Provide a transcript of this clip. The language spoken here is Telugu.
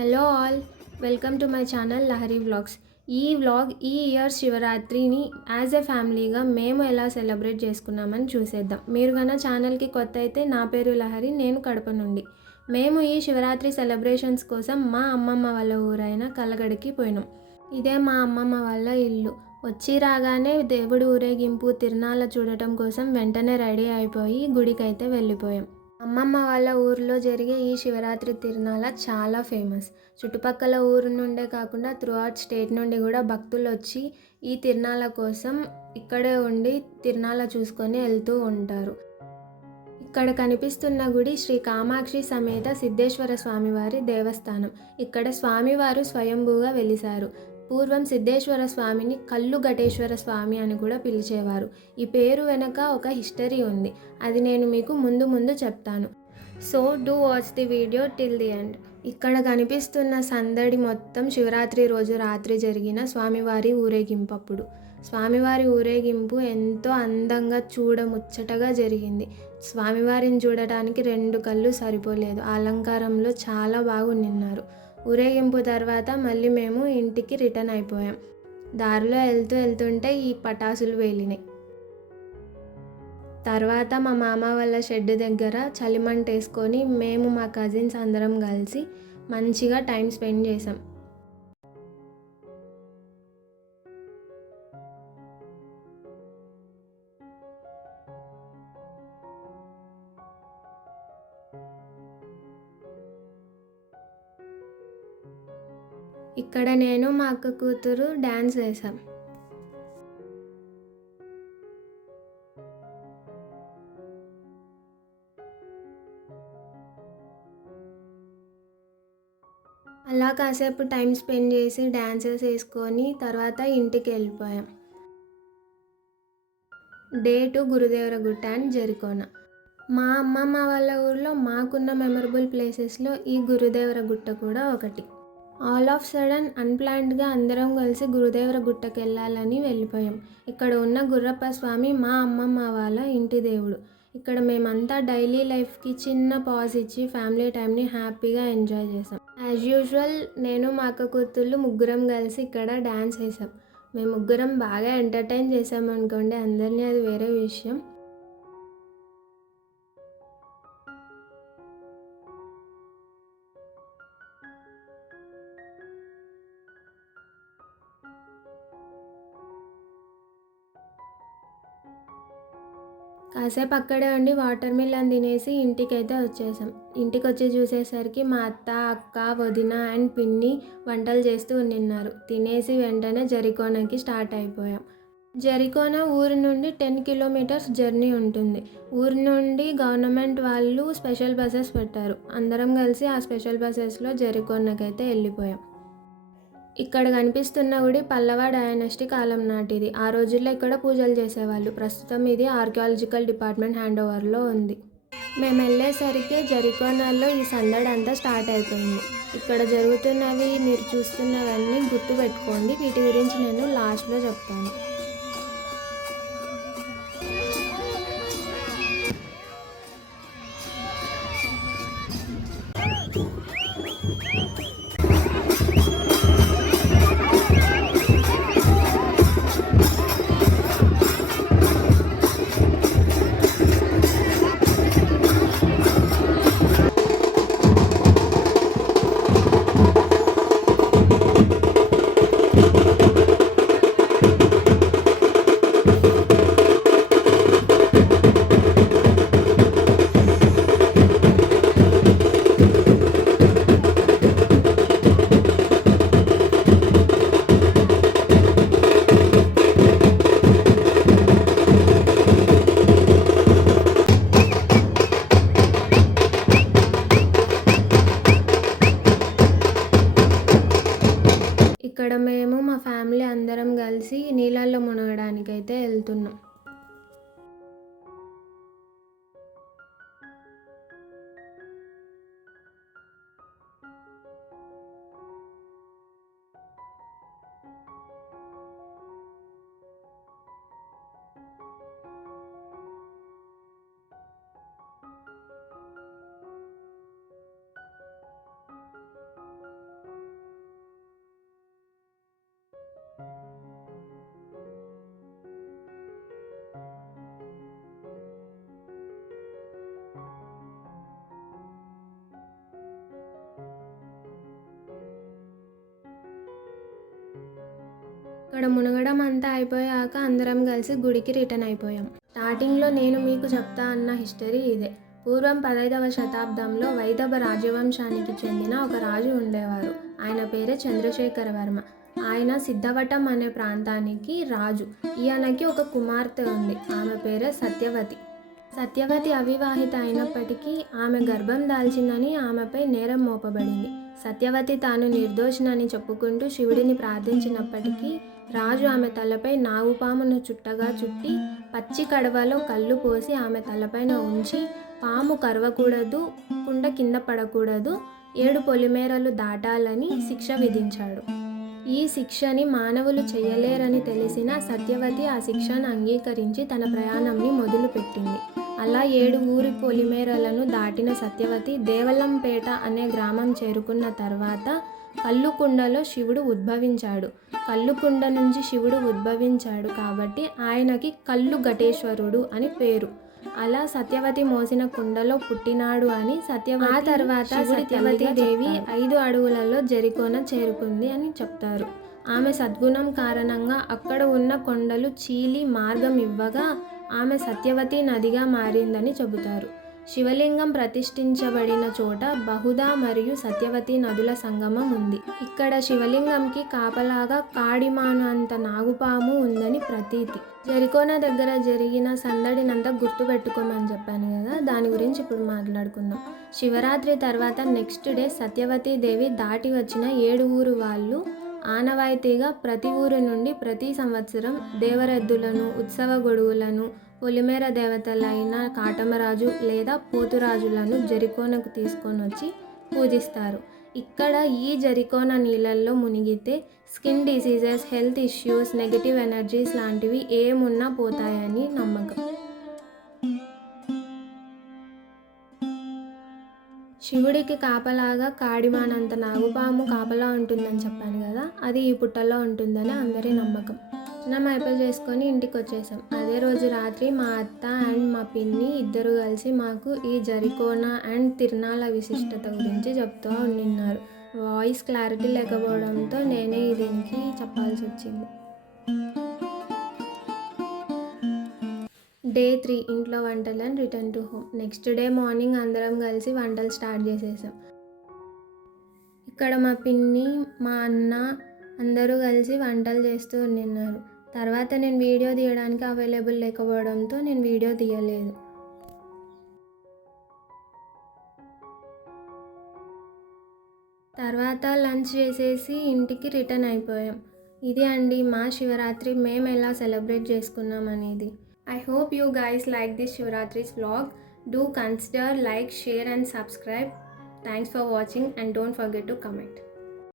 Hello all, welcome to my channel Lahari vlogs. ఈ వ్లాగ్ ఈ ఇయర్ శివరాత్రిని యాజ్ ఎ ఫ్యామిలీగా మేము ఎలా సెలబ్రేట్ చేసుకున్నామని చూసేద్దాం. మీరు కన్నా ఛానల్కి కొత్త అయితే, నా పేరు లహరి, నేను కడప నుండి. మేము ఈ శివరాత్రి సెలబ్రేషన్స్ కోసం మా అమ్మమ్మ వాళ్ళ ఊరైన కల్లగడికి పోయినాం. ఇదే మా అమ్మమ్మ వాళ్ళ ఇల్లు. వచ్చి రాగానే దేవుడి ఊరేగింపు తిరునాళ్ళ చూడటం కోసం వెంటనే రెడీ అయిపోయి గుడికైతే వెళ్ళిపోయాం. అమ్మమ్మ వాళ్ళ ఊరిలో జరిగే ఈ శివరాత్రి తిరునాళ్ళ చాలా ఫేమస్. చుట్టుపక్కల ఊరు నుండే కాకుండా త్రూఅవుట్ స్టేట్ నుండి కూడా భక్తులు వచ్చి ఈ తిరునాళ్ళ కోసం ఇక్కడే ఉండి తిరునాళ్ళ చూసుకొని వెళ్తూ ఉంటారు. ఇక్కడ కనిపిస్తున్న గుడి శ్రీ కామాక్షి సమేత సిద్ధేశ్వర స్వామివారి దేవస్థానం. ఇక్కడ స్వామివారు స్వయంభూగా వెలిశారు. పూర్వం సిద్ధేశ్వర స్వామిని కల్లు ఘటేశ్వర స్వామి అని కూడా పిలిచేవారు. ఈ పేరు వెనక ఒక హిస్టరీ ఉంది, అది నేను మీకు ముందు చెప్తాను. So do watch the video till the end. ఇక్కడ కనిపిస్తున్న సందడి మొత్తం శివరాత్రి రోజు రాత్రి జరిగిన స్వామివారి ఊరేగింపు. అప్పుడు స్వామివారి ఊరేగింపు ఎంతో అందంగా చూడముచ్చటగా జరిగింది. స్వామివారిని చూడటానికి 2 కళ్ళు సరిపోలేదు. అలంకారంలో చాలా బాగున్నారు. ఊరేగింపు తర్వాత మళ్ళీ మేము ఇంటికి రిటర్న్ అయిపోయాం. దారిలో వెళ్తుంటే ఈ పటాసులు వేలినాయి. తర్వాత మా మామ వాళ్ళ షెడ్ దగ్గర చలిమంట వేసుకొని మేము మా కజిన్స్ అందరం కలిసి మంచిగా టైం స్పెండ్ చేసాం. ఇక్కడ నేను మా అక్క కూతురు డ్యాన్స్ వేసాం. అలా కాసేపు టైం స్పెండ్ చేసి డ్యాన్సెస్ వేసుకొని తర్వాత ఇంటికి వెళ్ళిపోయాం. Day 2 Gurudevaragutta and Jarikona. మా అమ్మమ్మ వాళ్ళ ఊర్లో మాకున్న మెమరబుల్ ప్లేసెస్లో ఈ గురుదేవరగుట్ట కూడా ఒకటి. ఆల్ ఆఫ్ సడన్ అన్ప్లాన్డ్గా అందరం కలిసి గురుదేవరగుట్టకి వెళ్ళాలని వెళ్ళిపోయాం. ఇక్కడ ఉన్న గుర్రప్ప స్వామి మా అమ్మమ్మ వాళ్ళ ఇంటి దేవుడు. ఇక్కడ మేమంతా డైలీ లైఫ్కి చిన్న పాజ్ ఇచ్చి ఫ్యామిలీ టైంని హ్యాపీగా ఎంజాయ్ చేసాం. యాజ్ యూజువల్ నేను మా అక్క కూతుళ్ళు ముగ్గురం కలిసి ఇక్కడ డ్యాన్స్ వేసాం. మేము ముగ్గురం బాగా ఎంటర్టైన్ చేసామనుకోండి అందరినీ, అది వేరే విషయం. కాసేపు అక్కడే ఉండి వాటర్ మిలన్ తినేసి ఇంటికైతే వచ్చేసాం. ఇంటికి వచ్చి చూసేసరికి మా అత్త, అక్క, వదిన అండ్ పిన్ని వంటలు చేస్తూ నిన్నారు. తినేసి వెంటనే జరికోనకి స్టార్ట్ అయిపోయాం. జరికోన ఊరి నుండి 10 కిలోమీటర్స్ జర్నీ ఉంటుంది. ఊరి నుండి గవర్నమెంట్ వాళ్ళు స్పెషల్ బస్సెస్ పెట్టారు. అందరం కలిసి ఆ స్పెషల్ బస్సెస్లో జరికోనకైతే వెళ్ళిపోయాం. ఇక్కడ కనిపిస్తున్న గుడి పల్లవ డైనాసిటీ కాలం నాటిది. ఆ రోజుల్లో ఇక్కడ పూజలు చేసేవాళ్ళు. ప్రస్తుతం ఇది ఆర్కియాలజికల్ డిపార్ట్మెంట్ హ్యాండ్ ఓవర్లో ఉంది. మేము వెళ్ళేసరికి జరికోనాల్లో ఈ సందడి అంతా స్టార్ట్ అయిపోయింది. ఇక్కడ జరుగుతున్నవి మీరు చూస్తున్నవన్నీ గుర్తు పెట్టుకోండి, వీటి గురించి నేను లాస్ట్లో చెప్తాను. ఇక్కడ మేము మా ఫ్యామిలీ అందరం కలిసి నీళ్ళల్లో మునగడానికైతే వెళ్తున్నాం. ఇక్కడ మునగడం అంతా అయిపోయాక అందరం కలిసి గుడికి రిటర్న్ అయిపోయాం. స్టార్టింగ్లో నేను మీకు చెప్తా అన్న హిస్టరీ ఇదే. పూర్వం 15వ శతాబ్దంలో వైదవ రాజవంశానికి చెందిన ఒక రాజు ఉండేవారు. ఆయన పేరే చంద్రశేఖర వర్మ. ఆయన సిద్ధవటం అనే ప్రాంతానికి రాజు. ఈయనకి ఒక కుమార్తె ఉంది. ఆమె పేరే సత్యవతి. సత్యవతి అవివాహిత అయినప్పటికీ ఆమె గర్భం దాల్చిందని ఆమెపై నేరం మోపబడింది. సత్యవతి తాను నిర్దోషినని చెప్పుకుంటూ శివుడిని ప్రార్థించినప్పటికీ రాజు ఆమె తలపై నాగుపామును చుట్టగా చుట్టి పచ్చి కడవలో కళ్ళు పోసి ఆమె తలపైన ఉంచి పాము కరవకూడదు, కుండ కింద పడకూడదు, 7 పొలిమేరలు దాటాలని శిక్ష విధించాడు. ఈ శిక్షని మానవులు చేయలేరని తెలిసిన సత్యవతి ఆ శిక్షను అంగీకరించి తన ప్రయాణంని మొదలుపెట్టింది. అలా 7 ఊరి పొలిమేరలను దాటిన సత్యవతి దేవలంపేట అనే గ్రామం చేరుకున్న తర్వాత కల్లుకుండలో శివుడు ఉద్భవించాడు. కల్లుకుండ నుంచి శివుడు ఉద్భవించాడు కాబట్టి ఆయనకి కల్లు ఘటేశ్వరుడు అని పేరు. అలా సత్యవతి మోసిన కుండలో పుట్టినాడు అని ఆ తర్వాత సత్యవతి దేవి 5 అడుగులలో జెరికోన చేరుకుంది అని చెప్తారు. ఆమె సద్గుణం కారణంగా అక్కడ ఉన్న కొండలు చీలి మార్గం ఇవ్వగా ఆమె సత్యవతి నదిగా మారిందని చెబుతారు. శివలింగం ప్రతిష్ఠించబడిన చోట బహుదా మరియు సత్యవతి నదుల సంగమం ఉంది. ఇక్కడ శివలింగంకి కాపలాగా కాడిమాను అంత నాగుపాము ఉందని ప్రతీతి. జెరికోన దగ్గర జరిగిన సందడినంతా గుర్తుపెట్టుకోమని చెప్పాను కదా, దాని గురించి ఇప్పుడు మాట్లాడుకుందాం. శివరాత్రి తర్వాత నెక్స్ట్ డే సత్యవతి దేవి దాటి వచ్చిన 7 ఊరు వాళ్ళు ఆనవాయితీగా ప్రతి ఊరు నుండి ప్రతి సంవత్సరం దేవరెద్దులను, ఉత్సవ గొడుగులను, పొలిమేర దేవతలైన కాటమరాజు లేదా పోతురాజులను జెరికోనకు తీసుకొని వచ్చి పూజిస్తారు. ఇక్కడ ఈ జెరికోన నీళ్ళల్లో మునిగితే skin diseases, health issues, negative energies లాంటివి ఏమున్నా పోతాయని నమ్మకం. శివుడికి కాపలాగా కాడిమానంత నాగుపాము కాపలా ఉంటుందని చెప్పాను కదా, అది ఈ పుట్టలో ఉంటుందని అందరి నమ్మకం. స్నానం అయిపోయి చేసుకొని ఇంటికి వచ్చేసాం. అదే రోజు రాత్రి మా అత్త అండ్ మా పిన్ని ఇద్దరు కలిసి మాకు ఈ జెరికోన అండ్ తిరునాళ్ళ విశిష్టత గురించి చెప్తూ ఉండిన్నారు. వాయిస్ క్లారిటీ లేకపోవడంతో నేనే దీనికి చెప్పాల్సి వచ్చింది. డే 3 ఇంట్లో వంటలు and return to home. Next day morning అందరం కలిసి వంటలు స్టార్ట్ చేసేసాం. ఇక్కడ మా పిన్ని, మా అన్న అందరూ కలిసి వంటలు చేస్తూ ఉన్నారు. తర్వాత నేను వీడియో తీయడానికి అవైలబుల్ లేకపోవడంతో నేను వీడియో తీయలేదు. తర్వాత లంచ్ చేసేసి ఇంటికి రిటర్న్ అయిపోయాం. ఇది అండి మా శివరాత్రి మేము ఎలా సెలబ్రేట్ చేసుకున్నాం అనేది. I hope you guys like this Shivratri's vlog. Do consider like, share and subscribe. Thanks for watching and don't forget to comment.